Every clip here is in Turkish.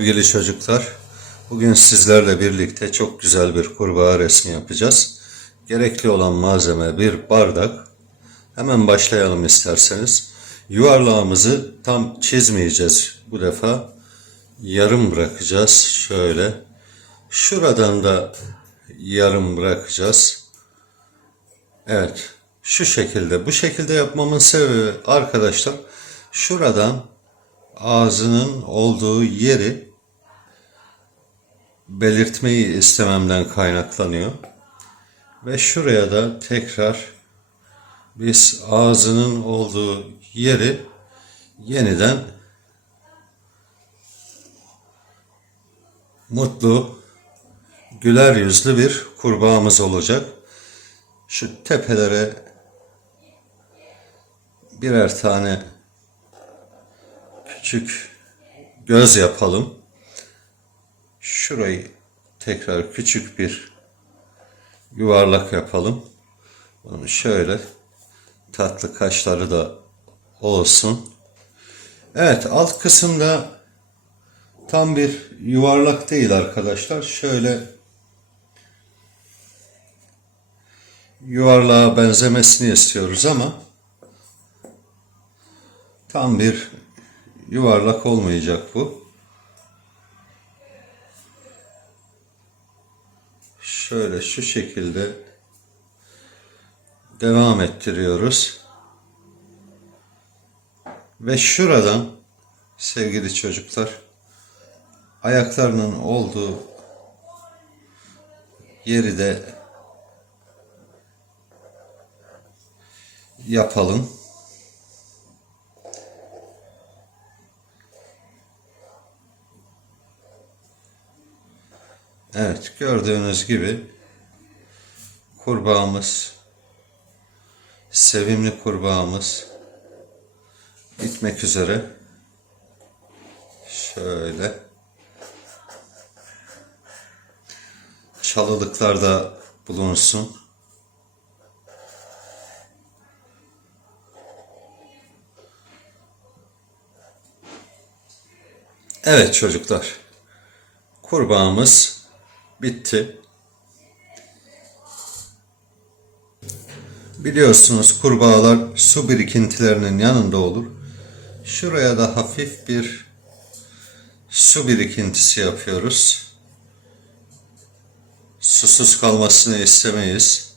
Sevgili çocuklar, bugün sizlerle birlikte çok güzel bir kurbağa resmi yapacağız. Gerekli olan malzeme bir bardak. Hemen başlayalım isterseniz. Yuvarlağımızı tam çizmeyeceğiz bu defa. Yarım bırakacağız şöyle. Şuradan da yarım bırakacağız. Evet, şu şekilde. Bu şekilde yapmamın sebebi arkadaşlar şuradan ağzının olduğu yeri belirtmeyi istememden kaynaklanıyor. Ve şuraya da tekrar biz ağzının olduğu yeri yeniden mutlu, güler yüzlü bir kurbağamız olacak. Şu tepelere birer tane küçük göz yapalım. Şurayı tekrar küçük bir yuvarlak yapalım. Bunu şöyle tatlı kaşları da olsun. Evet alt kısımda tam bir yuvarlak değil arkadaşlar. Şöyle yuvarlığa benzemesini istiyoruz ama tam bir yuvarlak olmayacak bu. Şöyle şu şekilde devam ettiriyoruz. Ve şuradan sevgili çocuklar ayaklarının olduğu yeri de yapalım. Gördüğünüz gibi kurbağamız sevimli kurbağamız bitmek üzere. Şöyle çalılıklarda bulunsun. Evet çocuklar. Kurbağamız bitti. Biliyorsunuz kurbağalar su birikintilerinin yanında olur. Şuraya da hafif bir su birikintisi yapıyoruz. Susuz kalmasını istemeyiz.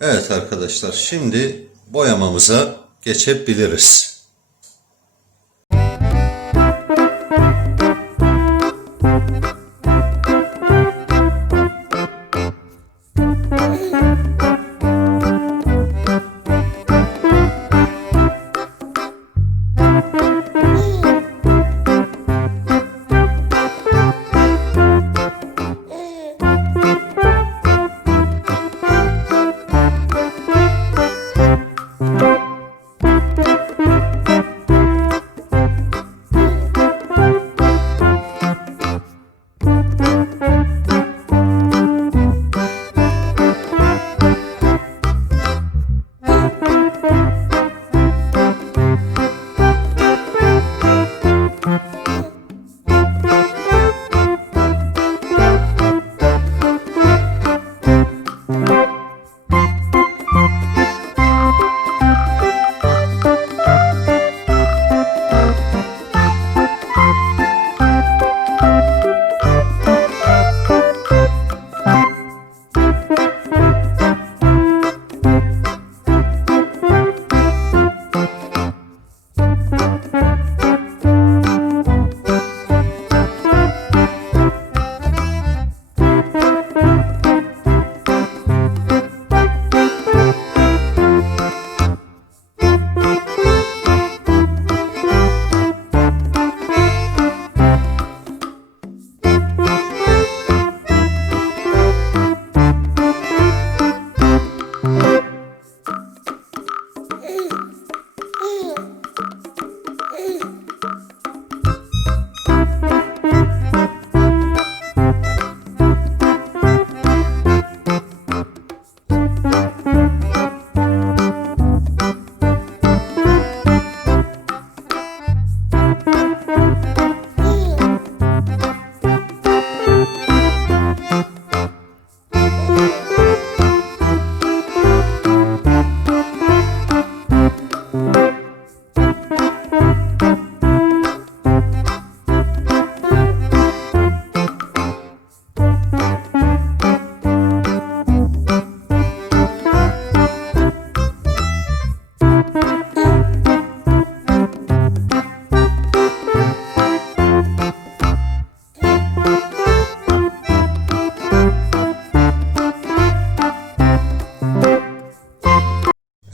Evet arkadaşlar şimdi boyamamıza geçebiliriz.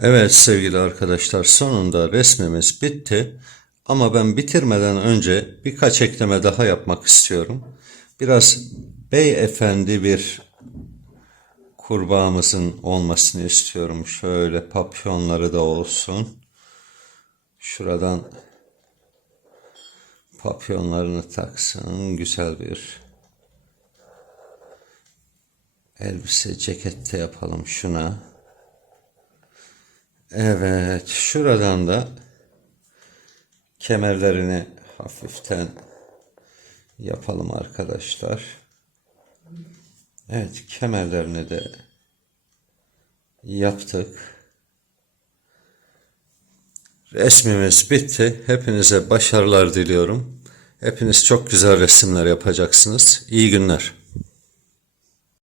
Evet sevgili arkadaşlar sonunda resmimiz bitti. Ama ben bitirmeden önce birkaç ekleme daha yapmak istiyorum. Biraz beyefendi bir kurbağamızın olmasını istiyorum. Şöyle papyonları da olsun. Şuradan papyonlarını taksın. Güzel bir elbise ceket de yapalım şuna. Evet, şuradan da kemerlerini hafiften yapalım arkadaşlar. Evet, kemerlerini de yaptık. Resmimiz bitti. Hepinize başarılar diliyorum. Hepiniz çok güzel resimler yapacaksınız. İyi günler.